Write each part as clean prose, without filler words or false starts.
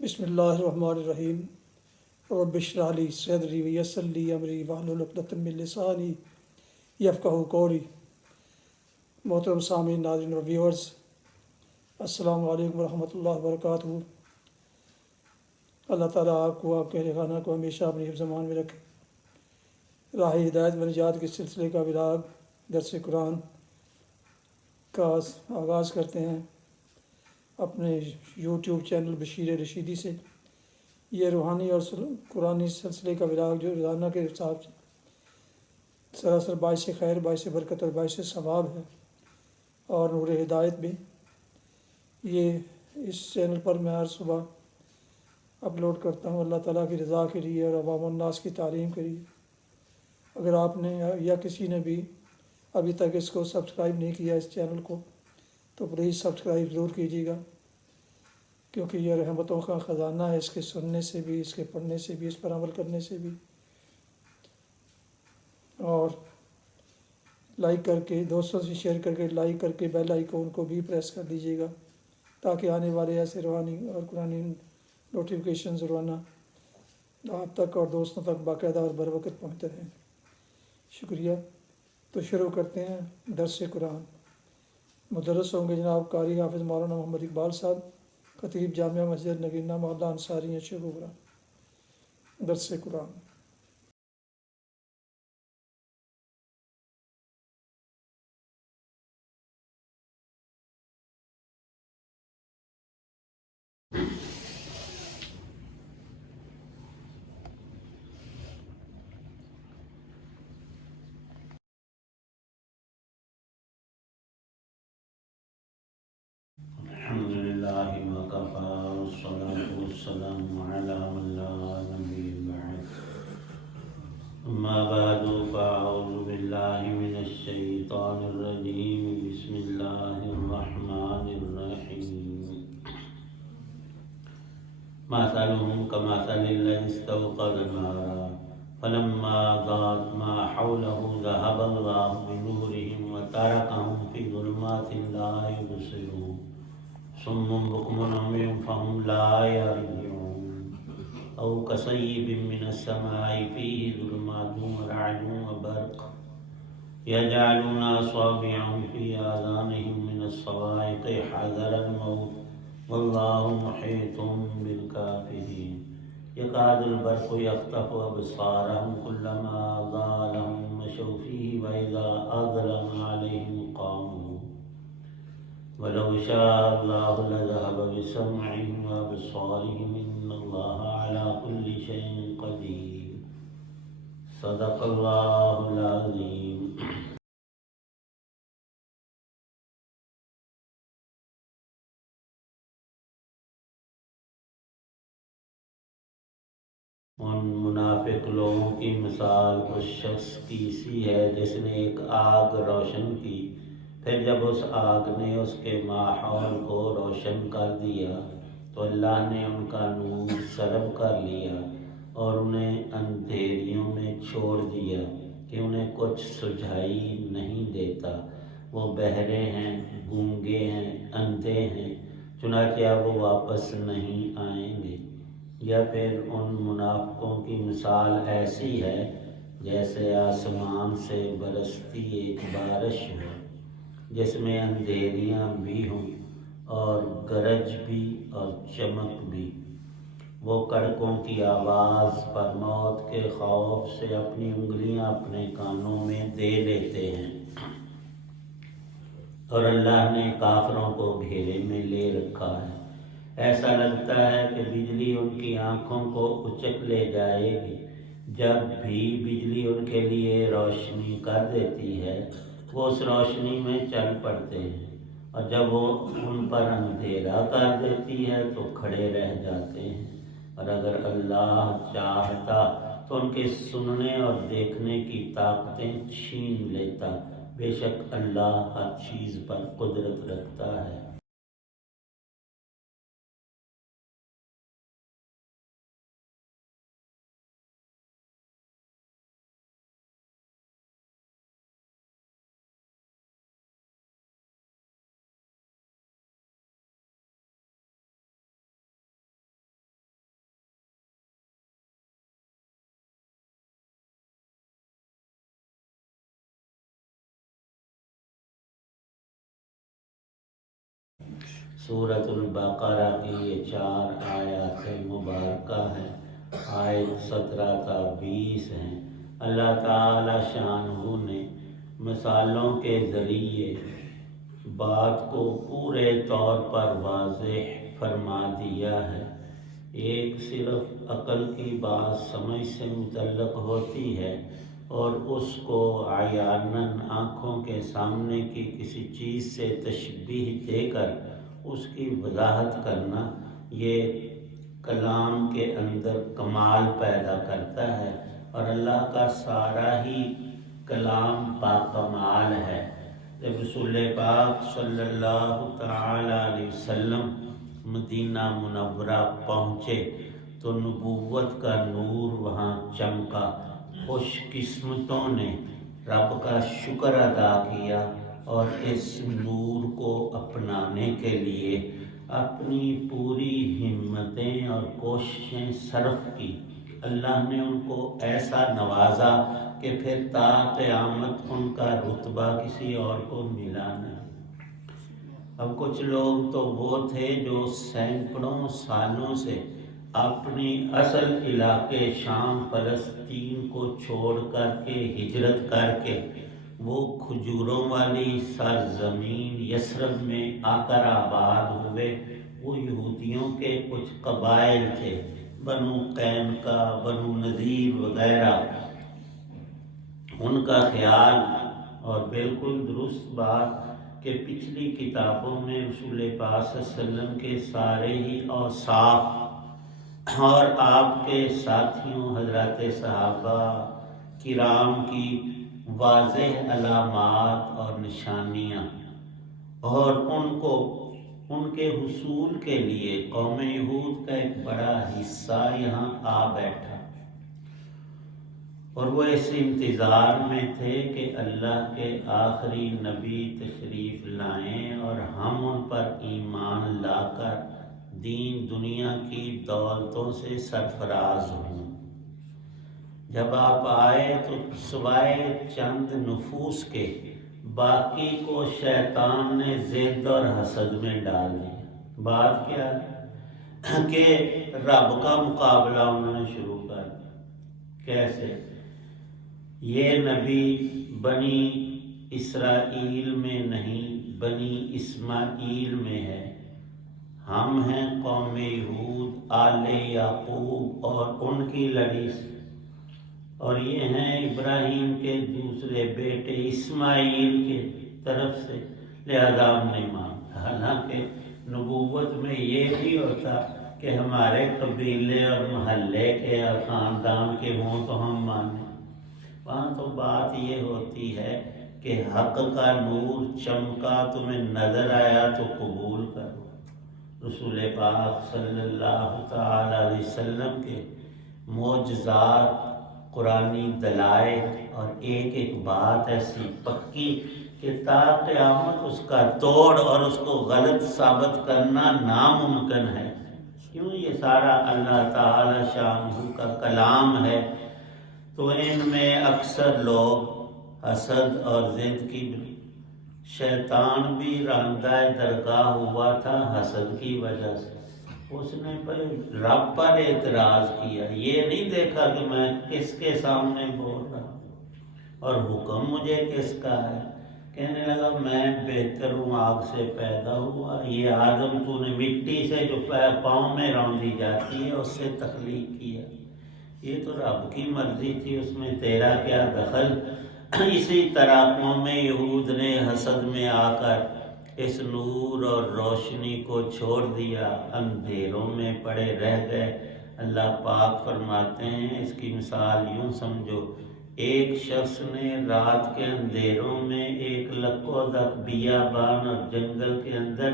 بسم اللہ الرحمن الرحیم رب اشرح لی صدری ویسر لی امری واحلل عقدۃ من لسانی یفقہوا قولی۔ محترم سامعین، ناظرین و ویورز، السلام علیکم ورحمۃ اللہ وبرکاتہ۔ اللہ تعالیٰ آپ کو، آپ کے اہل خانہ کو ہمیشہ اپنی حفظ امان میں رکھے۔ راہ ہدایت و نجات کے سلسلے کا ولاگ درس قرآن کا آغاز کرتے ہیں اپنے یوٹیوب چینل بشیر رشیدی سے۔ یہ روحانی اور قرآنی سلسلے کا ولاگ جو روزانہ کے حساب سے سراسر باعث خیر، باعث برکت اور باعث ثواب ہے اور نور ہدایت بھی۔ یہ اس چینل پر میں ہر صبح اپلوڈ کرتا ہوں اللہ تعالیٰ کی رضا کے لیے اور عوام الناس کی تعلیم کے لیے۔ اگر آپ نے یا کسی نے بھی ابھی تک اس کو سبسکرائب نہیں کیا اس چینل کو تو پلیز سبسکرائب ضرور کیجیے گا، کیونکہ یہ رحمتوں کا خزانہ ہے، اس کے سننے سے بھی، اس کے پڑھنے سے بھی، اس پر عمل کرنے سے بھی۔ اور لائک کر کے، دوستوں سے شیئر کر کے، لائک کر کے بیل آئیکن کو بھی پریس کر دیجیے گا تاکہ آنے والے ایسے روحانی اور قرآنی نوٹیفیکیشنز روزانہ آپ تک اور دوستوں تک باقاعدہ اور بر وقت پہنچتے رہیں۔ شکریہ۔ تو شروع کرتے ہیں درس قرآن۔ مدرس ہوں گے جناب قاری حافظ مولانا محمد اقبال صاحب، خطیب جامعہ مسجد نگینہ محلہ انصاریہ شیخوپورہ۔ درس قرآن۔ الحمد لله وكفى والصلاة والسلام على من لا نبي بعد، أما بعد فأعوذ بالله من الشيطان الرجيم، بسم الله الرحمن الرحيم۔ مثلهم كمثل الذي استوقد نارا فلما ضاءت ما حوله ذهب الله بنورهم وتركهم في ظلمات لا يبصرون، صم بكم عمي فهم لا يرجعون، أو كصيب من السماء فيه ظلمات ورعد وبرق يجعلون أصابعهم في آذانهم من الصواعق حذر الموت والله محيط بالكافرين، يكاد البرق يخطف أبصارهم كلما أضاء لهم مشوا فيه وإذا أظلم عليهم قاموا ولو شاء الله لذهب بسمعهم وأبصارهم إن الله على كل شيء قدير، صدق الله العظيم۔ ان منافق لوگوں کی مثال اس شخص کی سی ہے جس نے ایک آگ روشن کی، پھر جب اس آگ نے اس کے ماحول کو روشن کر دیا تو اللہ نے ان کا نور سلب کر لیا اور انہیں اندھیریوں میں چھوڑ دیا کہ انہیں کچھ سجھائی نہیں دیتا۔ وہ بہرے ہیں، گونگے ہیں، اندھے ہیں، چنانچہ اب وہ واپس نہیں آئیں گے۔ یا پھر ان منافقوں کی مثال ایسی ہے جیسے آسمان سے برستی ایک بارش ہو جس میں اندھیریاں بھی ہوں اور گرج بھی اور چمک بھی۔ وہ کڑکوں کی آواز پر موت کے خوف سے اپنی انگلیاں اپنے کانوں میں دے لیتے ہیں، اور اللہ نے کافروں کو گھیرے میں لے رکھا ہے۔ ایسا لگتا ہے کہ بجلی ان کی آنکھوں کو اچک لے جائے گی۔ جب بھی بجلی ان کے لیے روشنی کر دیتی ہے وہ اس روشنی میں چل پڑتے ہیں، اور جب وہ ان پر اندھیرا کر دیتی ہے تو کھڑے رہ جاتے ہیں، اور اگر اللہ چاہتا تو ان کے سننے اور دیکھنے کی طاقتیں چھین لیتا، بے شک اللہ ہر چیز پر قدرت رکھتا ہے۔ سورۃ البقرہ کی یہ 4 آیات مبارکہ ہیں، آیت 17 تا 20 ہیں۔ اللہ تعالی شانہ نے مثالوں کے ذریعے بات کو پورے طور پر واضح فرما دیا ہے۔ ایک صرف عقل کی بات سمجھ سے متعلق ہوتی ہے اور اس کو عیاناً آنکھوں کے سامنے کی کسی چیز سے تشبیہ دے کر اس کی وضاحت کرنا، یہ کلام کے اندر کمال پیدا کرتا ہے، اور اللہ کا سارا ہی کلام باکمال ہے۔ جب رسول پاک صلی اللہ تعالی علیہ وسلم مدینہ منورہ پہنچے تو نبوت کا نور وہاں چمکا۔ خوش قسمتوں نے رب کا شکر ادا کیا اور اس نور کو اپنانے کے لیے اپنی پوری ہمتیں اور کوششیں صرف کی۔ اللہ نے ان کو ایسا نوازا کہ پھر تا قیامت ان کا رتبہ کسی اور کو ملا نہیں۔ اب کچھ لوگ تو وہ تھے جو سینکڑوں سالوں سے اپنی اصل علاقے شام فلسطین کو چھوڑ کر کے ہجرت کر کے وہ کھجوروں والی سرزمین یثرب میں آ کر آباد ہوئے۔ وہ یہودیوں کے کچھ قبائل تھے، بنو قینقا، بنو نذیر وغیرہ۔ ان کا خیال، اور بالکل درست بات، کہ پچھلی کتابوں میں رسول پاک صلی اللہ علیہ وسلم کے سارے ہی اوصاف اور آپ کے ساتھیوں حضرات صحابہ کرام کی واضح علامات اور نشانیاں، اور ان کے حصول کے لیے قوم یہود کا ایک بڑا حصہ یہاں آ بیٹھا، اور وہ اس انتظار میں تھے کہ اللہ کے آخری نبی تشریف لائیں اور ہم ان پر ایمان لا کر دین دنیا کی دولتوں سے سرفراز ہوں۔ جب آپ آئے تو سوائے چند نفوس کے باقی کو شیطان نے ضد اور حسد میں ڈال دیا۔ بات کیا ہے کہ رب کا مقابلہ انہوں نے شروع کر دیا۔ کیسے؟ یہ نبی بنی اسرائیل میں نہیں، بنی اسماعیل میں ہے۔ ہم ہیں قوم یہود، آل یعقوب اور ان کی لڑی سے، اور یہ ہیں ابراہیم کے دوسرے بیٹے اسماعیل کے طرف سے، لہذا ہم نہیں مانتے۔ حالانکہ نبوت میں یہ بھی ہوتا کہ ہمارے قبیلے اور محلے کے اور خاندان کے ہوں تو ہم مانیں۔ وہاں تو بات یہ ہوتی ہے کہ حق کا نور چمکا، تمہیں نظر آیا تو قبول کرو۔ رسول پاک صلی اللہ تعالی علیہ وسلم کے معجزات، قرآنی دلائل، اور ایک ایک بات ایسی پکی کہ تا قیامت اس کا توڑ اور اس کو غلط ثابت کرنا ناممکن ہے۔ کیوں؟ یہ سارا اللہ تعالی شانہ کا کلام ہے، تو ان میں اکثر لوگ حسد اور ضد کی، شیطان بھی راندہ درگاہ ہوا تھا حسد کی وجہ سے۔ اس نے رب پر اعتراض کیا، یہ نہیں دیکھا کہ میں کس کے سامنے بول رہا ہوں اور حکم مجھے کس کا ہے۔ کہنے لگا میں بہتر ہوں، آگ سے پیدا ہوا، یہ آدم تو نے مٹی سے جو پاؤں میں روندی جاتی ہے اس سے تخلیق کیا، یہ تو رب کی مرضی تھی، اس میں تیرا کیا دخل۔ اسی طرح قوم یہود نے حسد میں آ کر اس نور اور روشنی کو چھوڑ دیا، اندھیروں میں پڑے رہ گئے۔ اللہ پاک فرماتے ہیں اس کی مثال یوں سمجھو، ایک شخص نے رات کے اندھیروں میں ایک لکودک بیابان اور جنگل کے اندر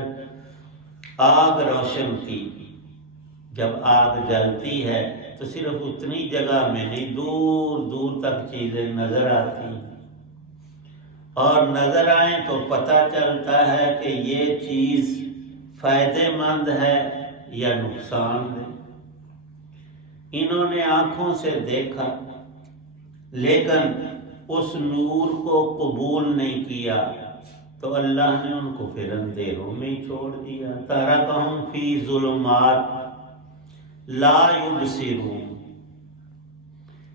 آگ روشن کی۔ جب آگ جلتی ہے تو صرف اتنی جگہ میں نہیں، دور دور تک چیزیں نظر آتی ہیں، اور نظر آئیں تو پتہ چلتا ہے کہ یہ چیز فائدہ مند ہے یا نقصان دہ۔ انہوں نے آنکھوں سے دیکھا لیکن اس نور کو قبول نہیں کیا، تو اللہ نے ان کو پھر اندھیروں میں ہی چھوڑ دیا. ترکہم فی ظلمات لا یبصرون.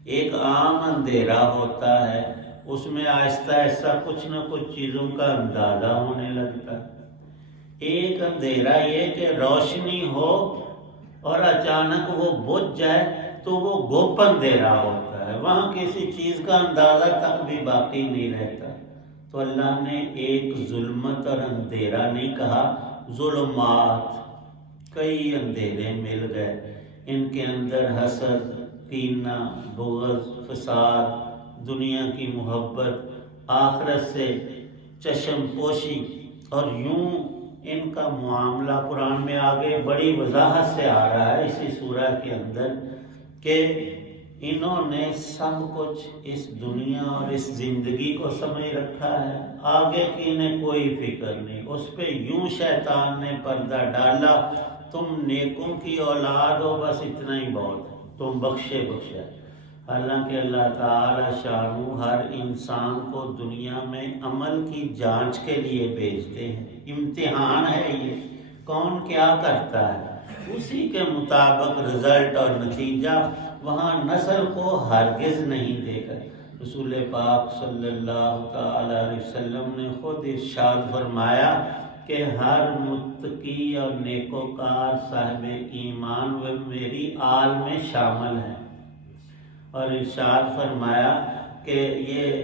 ایک عام اندھیرا ہوتا ہے، اس میں آہستہ آہستہ کچھ نہ کچھ چیزوں کا اندازہ ہونے لگتا ہے. ایک اندھیرا یہ کہ روشنی ہو اور اچانک وہ بجھ جائے تو وہ گپ اندھیرا ہوتا ہے، وہاں کسی چیز کا اندازہ تک بھی باقی نہیں رہتا. تو اللہ نے ایک ظلمت اور اندھیرا نہیں کہا، ظلمات. کئی اندھیرے مل گئے، ان کے اندر حسد، کینہ، بغض، فساد، دنیا کی محبت، آخرت سے چشم پوشی. اور یوں ان کا معاملہ قرآن میں آگے بڑی وضاحت سے آ رہا ہے اسی سورہ کے اندر کہ انہوں نے سب کچھ اس دنیا اور اس زندگی کو سمجھ رکھا ہے، آگے کی انہیں کوئی فکر نہیں. اس پہ یوں شیطان نے پردہ ڈالا، تم نیکوں کی اولاد ہو، بس اتنا ہی بہت ہے، تم بخشے. حالانکہ اللہ تعالی شانو ہر انسان کو دنیا میں عمل کی جانچ کے لیے بھیجتے ہیں. امتحان ہے یہ، کون کیا کرتا ہے اسی کے مطابق رزلٹ اور نتیجہ. وہاں نسل کو ہرگز نہیں دے کر. رسول پاک صلی اللہ تعالی علیہ وسلم نے خود ارشاد فرمایا کہ ہر متقی اور نیکوکار صاحب ایمان وہ میری آل میں شامل ہیں. اور ارشاد فرمایا کہ یہ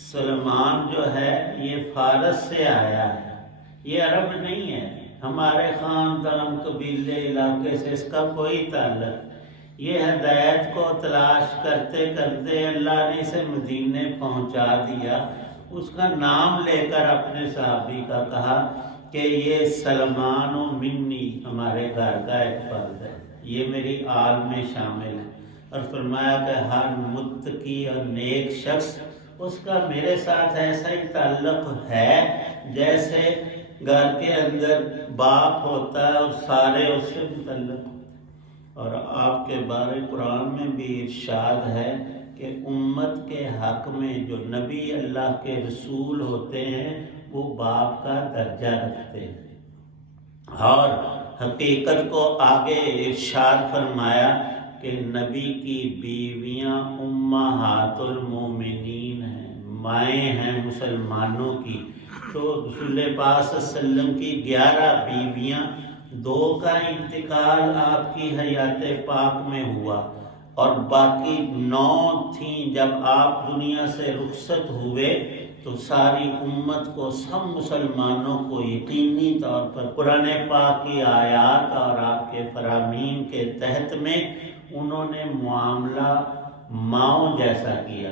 سلمان جو ہے یہ فارس سے آیا ہے، یہ عرب نہیں ہے، ہمارے خاندان قبیلے علاقے سے اس کا کوئی تعلق. یہ ہدایت کو تلاش کرتے کرتے اللہ نے اسے مدینے پہنچا دیا. اس کا نام لے کر اپنے صحابی کا کہا کہ یہ سلمان و منی، ہمارے گھر کا ایک فرد ہے، یہ میری آل میں شامل ہے. اور فرمایا کہ ہر متقی اور نیک شخص اس کا میرے ساتھ ایسا ہی تعلق ہے جیسے گھر کے اندر باپ ہوتا ہے اور سارے اس سے متعلق. اور آپ کے بارے قرآن میں بھی ارشاد ہے کہ امت کے حق میں جو نبی اللہ کے رسول ہوتے ہیں وہ باپ کا درجہ رکھتے ہیں. اور حقیقت کو آگے ارشاد فرمایا کہ نبی کی بیویاں امہات المومنین ہیں، مائیں ہیں مسلمانوں کی. تو رسول پاک صلی اللہ علیہ وسلم کی 11 بیویاں، 2 کا انتقال آپ کی حیات پاک میں ہوا اور باقی 9 تھیں جب آپ دنیا سے رخصت ہوئے. تو ساری امت کو، سب مسلمانوں کو یقینی طور پر قرآن پاک کی آیات اور آپ کے فرامین کے تحت میں انہوں نے معاملہ ماؤں جیسا کیا.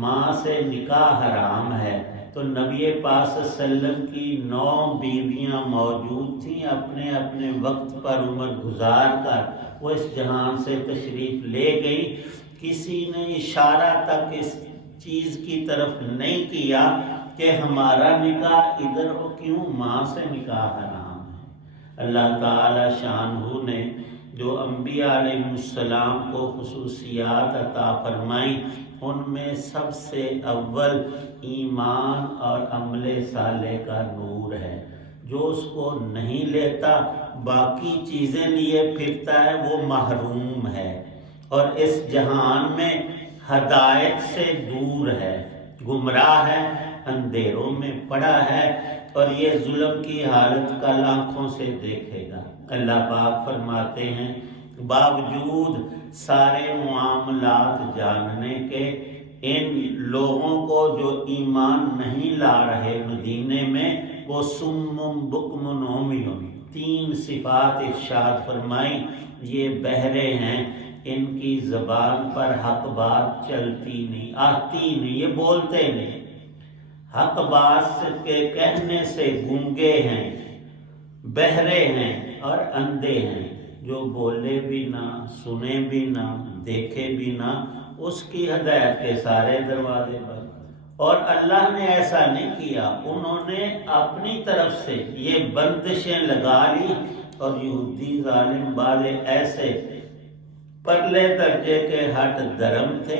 ماں سے نکاح حرام ہے. تو نبی پاک صلی اللہ علیہ وسلم کی 9 بیویاں موجود تھیں، اپنے اپنے وقت پر عمر گزار کر وہ اس جہان سے تشریف لے گئی. کسی نے اشارہ تک اس چیز کی طرف نہیں کیا کہ ہمارا نکاح ادھر ہو، کیوں ماں سے نکاح حرام ہے. اللہ تعالی شانہ نے جو انبیاء علیہ السلام کو خصوصیات عطا فرمائیں ان میں سب سے اول ایمان اور عمل صالح کا نور ہے. جو اس کو نہیں لیتا باقی چیزیں لیے پھرتا ہے وہ محروم ہے اور اس جہان میں ہدایت سے دور ہے، گمراہ ہے، اندھیروں میں پڑا ہے اور یہ ظلم کی حالت کل آنکھوں سے دیکھے گا. اللہ پاک فرماتے ہیں باوجود سارے معاملات جاننے کے ان لوگوں کو جو ایمان نہیں لا رہے مدینے میں وہ سم بکم عمی، 3 صفات ارشاد فرمائی. یہ بہرے ہیں، ان کی زبان پر حق بات چلتی نہیں، آتی نہیں، یہ بولتے نہیں. حق بات کے کہنے سے گونگے ہیں، بہرے ہیں اور اندھے ہیں. جو بولے بھی نہ، سنے بھی نہ، دیکھے بھی نہ، اس کی ہدایت کے سارے دروازے بند. اور اللہ نے ایسا نہیں کیا، انہوں نے اپنی طرف سے یہ بندشیں لگا لی. اور یہودی ظالم والے ایسے پرلے درجے کے ہٹ درم تھے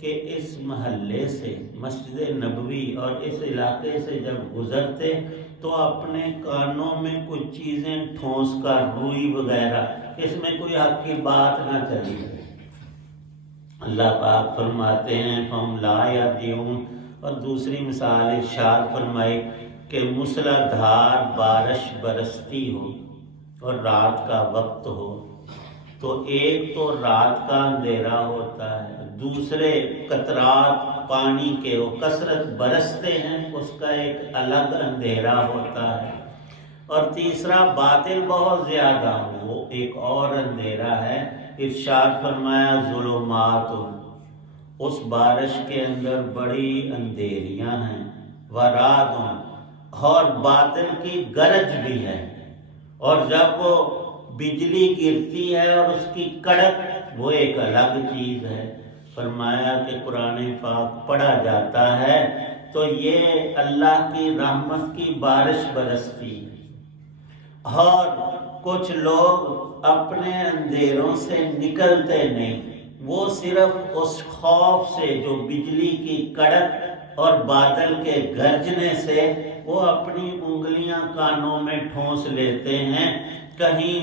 کہ اس محلے سے مسجد نبوی اور اس علاقے سے جب گزرتے تو اپنے کانوں میں کچھ چیزیں ٹھونس کر روئی وغیرہ، اس میں کوئی حق کی بات نہ چلی۔ اللہ پاک فرماتے ہیں فَهُمْ لَا يَرْجِعُونَ۔ اور دوسری مثال ارشاد فرمائی کہ موسلا دھار بارش برستی ہو اور رات کا وقت ہو تو ایک تو رات کا اندھیرا ہوتا ہے، دوسرے قطرات پانی کے وہ کثرت برستے ہیں، اس کا ایک الگ اندھیرا ہوتا ہے، اور تیسرا بادل بہت زیادہ ہو وہ ایک اور اندھیرا ہے۔ ارشاد فرمایا ظلمات، اس بارش کے اندر بڑی اندھیریاں ہیں، ورعد، اور بادل کی گرج بھی ہے، اور جب وہ بجلی گرتی ہے اور اس کی کڑک وہ ایک الگ چیز ہے۔ فرمایا کہ قرآن پاک پڑھا جاتا ہے تو یہ اللہ کی رحمت کی بارش برستی ہے، اور کچھ لوگ اپنے اندھیروں سے نکلتے نہیں، وہ صرف اس خوف سے جو بجلی کی کڑک اور بادل کے گرجنے سے وہ اپنی انگلیاں کانوں میں ٹھونس لیتے ہیں کہیں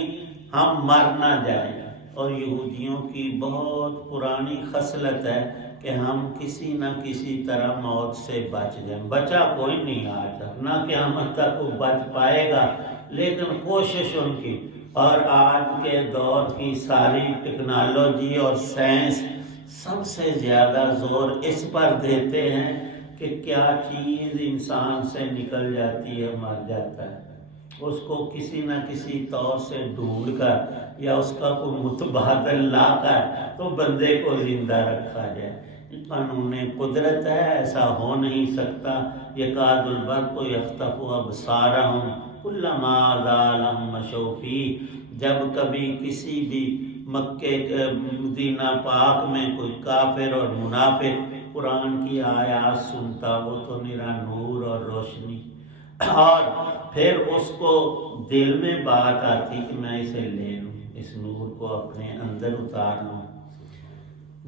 ہم مر نہ جائیں۔ اور یہودیوں کی بہت پرانی خصلت ہے کہ ہم کسی نہ کسی طرح موت سے بچ جائیں، بچا کوئی نہیں آج تک، نہ قیامت تک وہ بچ پائے گا، لیکن کوشش ان کی۔ اور آج کے دور کی ساری ٹیکنالوجی اور سائنس سب سے زیادہ زور اس پر دیتے ہیں کہ کیا چیز انسان سے نکل جاتی ہے مر جاتا ہے، اس کو کسی نہ کسی طور سے ڈھونڈ کر یا اس کا کوئی متبادل لا کر تو بندے کو زندہ رکھا جائے۔ قانون قدرت ہے، ایسا ہو نہیں سکتا۔ یکاد البرق یخطف ابصارہم کلما ازاغ مشوا فیہ، جب کبھی کسی بھی مکے کے مدینہ پاک میں کوئی کافر اور منافق قرآن کی آیات سنتا، وہ تو میرا نور اور روشنی، اور پھر اس کو دل میں بات آتی کہ میں اسے لے لوں، اس نور کو اپنے اندر اتار لوں۔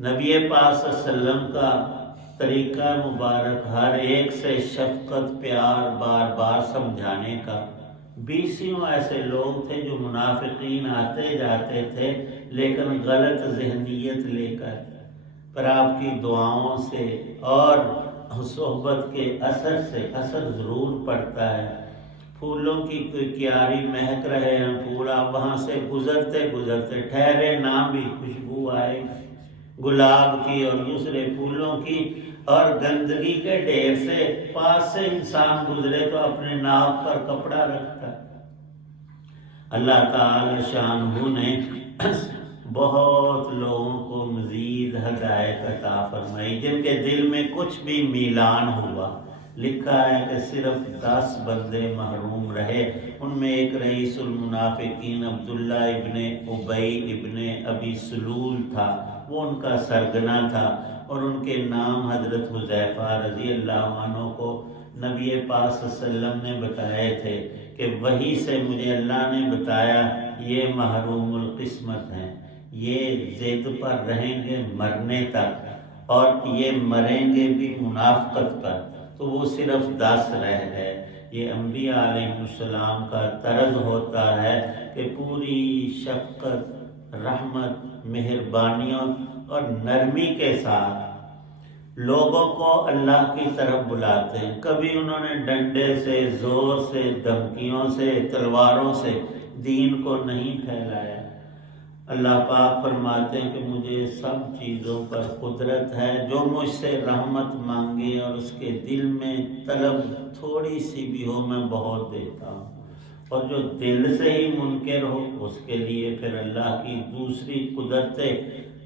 نبی پاک صلی اللہ علیہ وسلم کا طریقہ مبارک ہر ایک سے شفقت پیار بار بار سمجھانے کا۔ 20 ایسے لوگ تھے جو منافقین آتے جاتے تھے لیکن غلط ذہنیت لے کر، پر آپ کی دعاؤں سے اور صحبت کے اثر سے اثر ضرور پڑتا ہے۔ پھولوں کی کوئی کیاری مہک رہے ہیں پھول، آپ وہاں سے گزرتے گزرتے ٹھہرے نہ بھی خوشبو آئے گلاب کی اور دوسرے پھولوں کی، اور گندگی کے ڈھیر سے پاس سے انسان گزرے تو اپنے ناک پر کپڑا رکھتا ہے۔ اللہ تعالی شانہ نے بہت لوگوں کو مزید ہدایت عطا فرمائی جن کے دل میں کچھ بھی میلان ہوا۔ لکھا ہے کہ صرف 10 بندے محروم رہے، ان میں ایک رئیس المنافقین عبداللہ ابن ابی ابن ابی سلول تھا، وہ ان کا سرگنا تھا، اور ان کے نام حضرت حذیفہ رضی اللہ عنہ کو نبی پاک صلی اللہ علیہ وسلم نے بتائے تھے کہ وحی سے مجھے اللہ نے بتایا یہ محروم القسمت ہیں، یہ ضد پر رہیں گے مرنے تک، اور یہ مریں گے بھی منافقت پر، تو وہ صرف 10 رہ گئے۔ یہ انبیاء علیہ السلام کا طرز ہوتا ہے کہ پوری شفقت، رحمت، مہربانیوں اور نرمی کے ساتھ لوگوں کو اللہ کی طرف بلاتے ہیں۔ کبھی انہوں نے ڈنڈے سے، زور سے، دھمکیوں سے، تلواروں سے دین کو نہیں پھیلایا۔ اللہ پاک فرماتے ہیں کہ مجھے سب چیزوں پر قدرت ہے، جو مجھ سے رحمت مانگے اور اس کے دل میں طلب تھوڑی سی بھی ہو میں بہت دیتا ہوں، اور جو دل سے ہی منکر ہو اس کے لیے پھر اللہ کی دوسری قدرت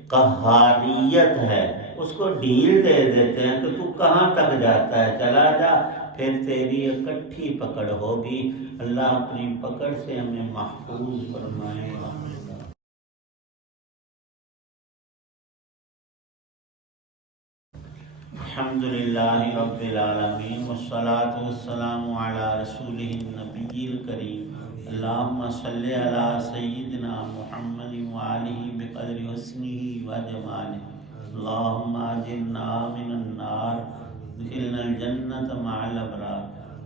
قہاریت ہے، اس کو ڈھیل دے دیتے ہیں کہ تو کہاں تک جاتا ہے، چلا جا، پھر تیری اکٹھی پکڑ ہوگی۔ اللہ اپنی پکڑ سے ہمیں محفوظ فرمائے۔ الحمدللہ رب العالمین والصلاة والسلام علی رسولہ النبی الکریم، اللہم صلی علی سیدنا محمد وآلہ بقدر حسنہ و جمالہ۔ اللهم اجرنا من النار ادخلنا الجنة مع الأبرار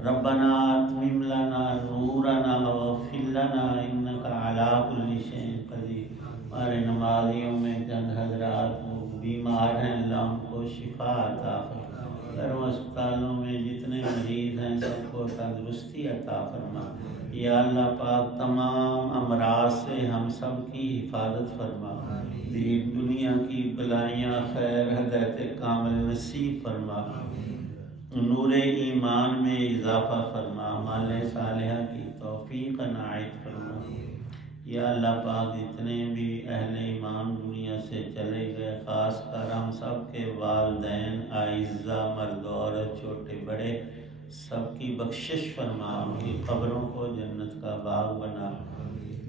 ربنا اتمم لنا نورنا واغفر لنا انك على كل شيء قدیر. ہمارے نمازیوں میں چند حضرات وہ بیمار ہیں، اللہ ان کو شفا عطا فرما. گھروں اسپتالوں میں جتنے مریض ہیں سب کو تندرستی عطا فرما. یا اللہ پاک تمام امراض سے ہم سب کی حفاظت فرما. دین دنیا کی بلائیاں خیر ہدایت کامل نصیب فرما. نور ایمان میں اضافہ فرما. مال صالحہ کی توفیق عنایت فرما. یا اللہ پاک جتنے بھی اہل ایمان دنیا سے چلے گئے، خاص کر ہم سب کے والدین اعزاء مرد عورت چھوٹے بڑے سب کی بخشش فرما. ان کی قبروں کو جنت کا باغ بنا.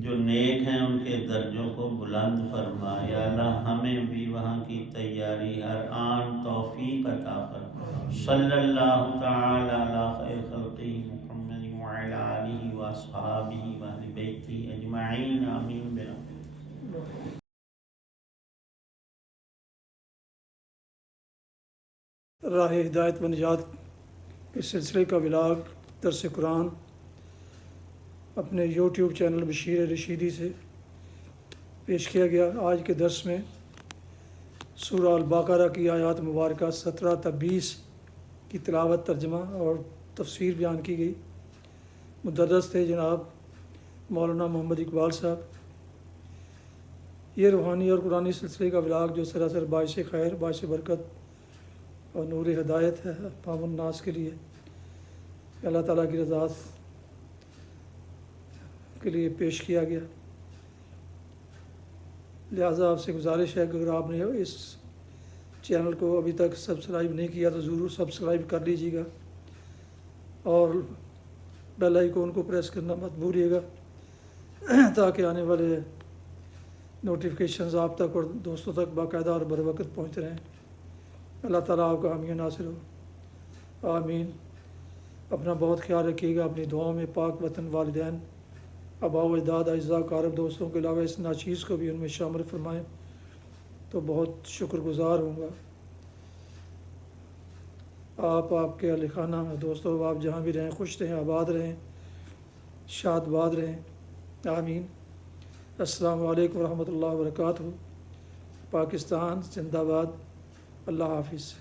جو نیک ہیں ان کے درجوں کو بلند فرما. یا اللہ ہمیں بھی وہاں کی تیاری ہر آن توفیق عطا فرما. صلی اللہ تعالی علی خیر خلقہ محمد وعلی آلہ واصحابہ واہل بیتہ اجمعین آمین برحمتہ. راہ ہدایت و نجات اس سلسلے کا ولاگ درس قرآن اپنے یوٹیوب چینل بشیر رشیدی سے پیش کیا گیا. آج کے درس میں سورہ البقرہ کی آیات مبارکہ 17 تا 20 کی تلاوت، ترجمہ اور تفسیر بیان کی گئی. مدرس تھے جناب مولانا محمد اقبال صاحب. یہ روحانی اور قرآنی سلسلے کا ولاگ جو سراسر باعث خیر، باعث برکت اور نور ہدایت ہے عوام الناس کے لیے. اللہ تعالیٰ کی رضا کے لیے پیش کیا گیا. لہٰذا آپ سے گزارش ہے کہ اگر آپ نے اس چینل کو ابھی تک سبسکرائب نہیں کیا تو ضرور سبسکرائب کر لیجیے گا اور بیل آئیکن کو پریس کرنا مت بھولیے گا تاکہ آنے والے نوٹیفیکیشنز آپ تک اور دوستوں تک باقاعدہ اور بر وقت پہنچتے رہیں. اللہ تعالیٰ آپ کا حامی و ناصر ہو، آمین. اپنا بہت خیال رکھیے گا. اپنی دعاؤں میں پاک وطن، والدین، آباء و اجداد، اعزاء اقارب، دوستوں کے علاوہ اس ناچیز کو بھی ان میں شامل فرمائیں تو بہت شکر گزار ہوں گا. آپ کے اہل خانہ دوستوں، آپ جہاں بھی رہیں خوش رہیں، آباد رہیں، شاد باد رہیں، آمین. السلام علیکم ورحمۃ اللہ وبرکاتہ. پاکستان زندہ باد. اللہ حافظ.